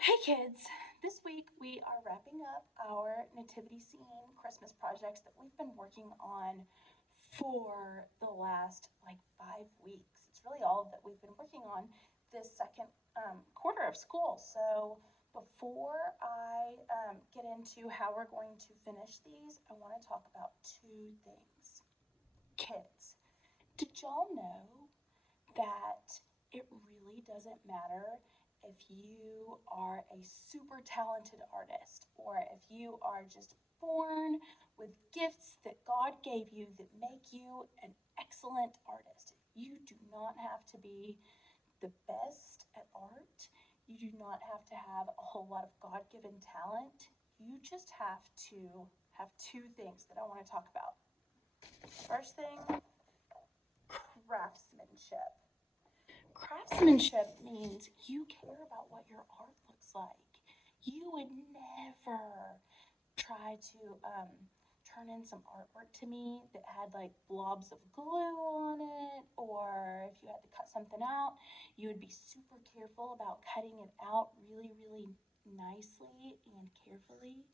Hey kids, this week we are wrapping up our nativity scene Christmas projects that we've been working on for the last like 5 weeks. It's really all that we've been working on this second quarter of school. So before I get into how we're going to finish these, I want to talk about two things. Kids, did y'all know that it really doesn't matter if you are a super talented artist or if you are just born with gifts that God gave you that make you an excellent artist. You do not have to be the best at art. You do not have to have a whole lot of God given talent. You just have to have two things that I want to talk about. First thing, craftsmanship. Craftsmanship means you care about what your art looks like. You would never try to turn in some artwork to me that had like blobs of glue on it, or if you had to cut something out, you would be super careful about cutting it out really, really nicely and carefully.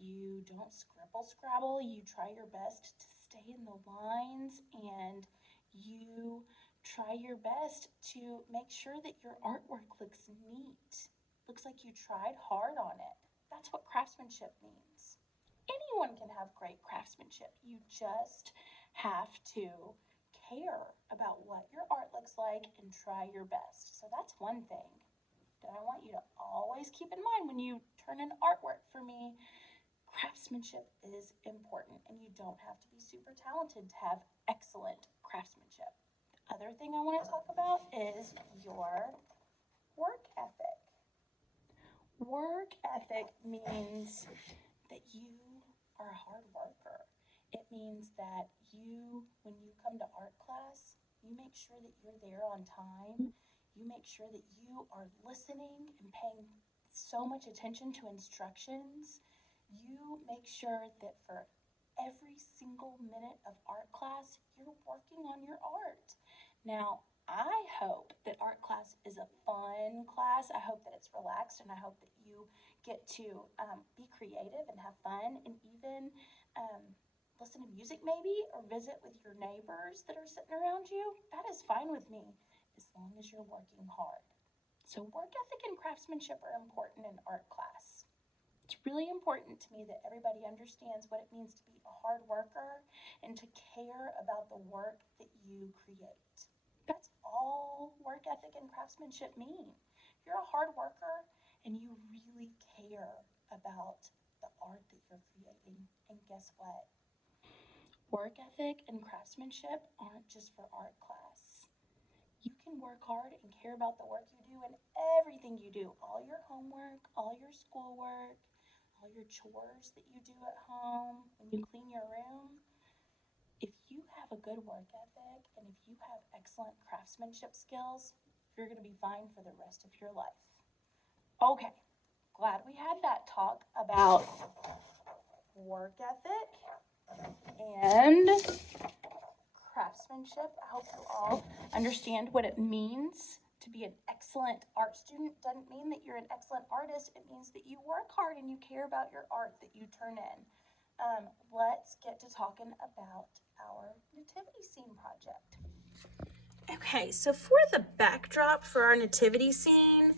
You don't scribble scrabble, you try your best to stay in the lines, and you try your best to make sure that your artwork looks neat. Looks like you tried hard on it. That's what craftsmanship means. Anyone can have great craftsmanship. You just have to care about what your art looks like and try your best. So that's one thing that I want you to always keep in mind when you turn in artwork for me. Craftsmanship is important, and you don't have to be super talented to have excellent craftsmanship. The other thing I want to talk about is your work ethic. Work ethic means that you are a hard worker. It means that when you come to art class, you make sure that you're there on time. You make sure that you are listening and paying so much attention to instructions. You make sure that for every single minute of art class, you're working on your art. Now, I hope that art class is a fun class. I hope that it's relaxed, and I hope that you get to be creative and have fun, and even listen to music maybe, or visit with your neighbors that are sitting around you. That is fine with me as long as you're working hard. So work ethic and craftsmanship are important in art class. It's really important to me that everybody understands what it means to be a hard worker and to care about the work that you create. That's all work ethic and craftsmanship mean. You're a hard worker and you really care about the art that you're creating. And guess what? Work ethic and craftsmanship aren't just for art class. You can work hard and care about the work you do and everything you do, all your homework, all your schoolwork, all your chores that you do at home, when you clean your room. If you have a good work ethic and if you have excellent craftsmanship skills, you're going to be fine for the rest of your life. Okay, glad we had that talk about work ethic and craftsmanship. I hope you all understand what it means to be an excellent art student. Doesn't mean that you're an excellent artist. It means that you work hard and you care about your art that you turn in. Let's get to talking about our nativity scene project. Okay, so for the backdrop for our nativity scene,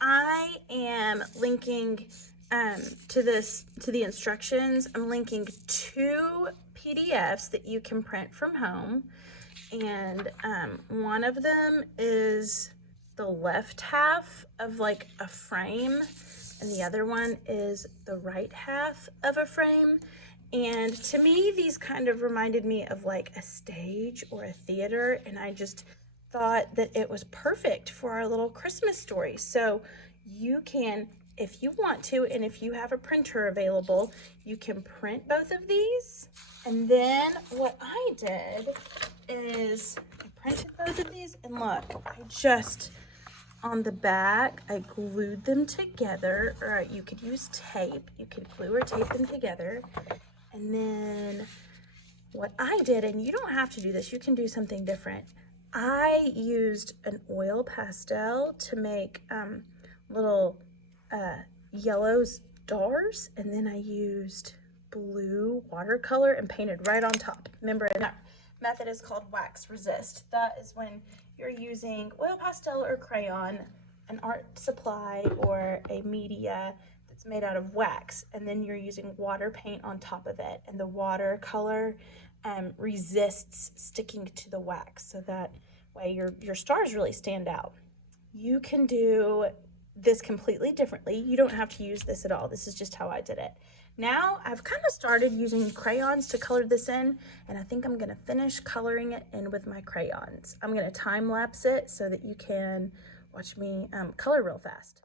I am linking to the instructions. I'm linking 2 PDFs that you can print from home, and one of them is the left half of like a frame, and the other one is the right half of a frame. And to me, these kind of reminded me of like a stage or a theater, and I just thought that it was perfect for our little Christmas story. So you can, if you want to, and if you have a printer available, you can print both of these. And then what I did is I printed both of these, and look, I just, on the back, I glued them together, or you could use tape. You could glue or tape them together. And then what I did, and you don't have to do this, you can do something different. I used an oil pastel to make little yellow stars, and then I used blue watercolor and painted right on top. Remember, that method is called wax resist. That is when you're using oil pastel or crayon, an art supply, or a media that's made out of wax, and then you're using water paint on top of it, and the watercolor resists sticking to the wax, so that way your stars really stand out. You can do this completely differently. You don't have to use this at all. This is just how I did it. Now I've kind of started using crayons to color this in, and I think I'm gonna finish coloring it in with my crayons. I'm gonna time lapse it so that you can watch me color real fast.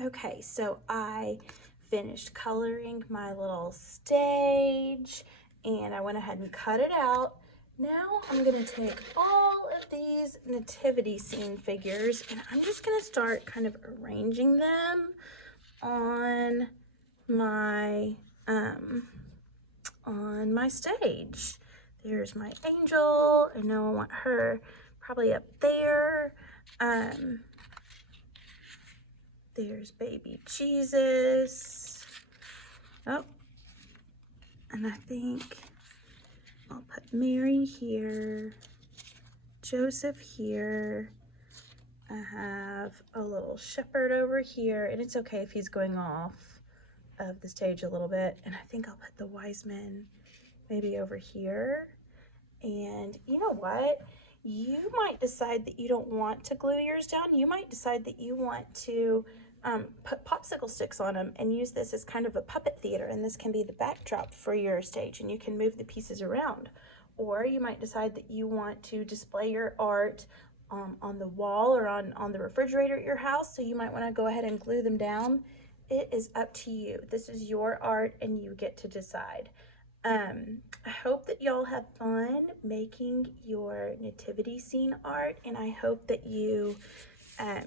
Okay, so I finished coloring my little stage and I went ahead and cut it out. Now I'm gonna take all of these nativity scene figures and I'm just gonna start kind of arranging them on my stage. There's my angel. I know I want her probably up there. There's baby Jesus. Oh, and I think I'll put Mary here, Joseph here. I have a little shepherd over here, and it's okay if he's going off of the stage a little bit. And I think I'll put the wise men maybe over here. And you know what? You might decide that you don't want to glue yours down. You might decide that you want to put popsicle sticks on them and use this as kind of a puppet theater, and this can be the backdrop for your stage, and you can move the pieces around. Or you might decide that you want to display your art on the wall or on the refrigerator at your house, so you might want to go ahead and glue them down. It is up to you. This is your art and you get to decide. I hope that y'all have fun making your nativity scene art, and I hope that you, I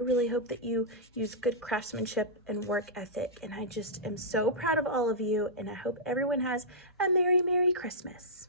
really hope that you use good craftsmanship and work ethic, and I just am so proud of all of you, and I hope everyone has a Merry, Merry Christmas.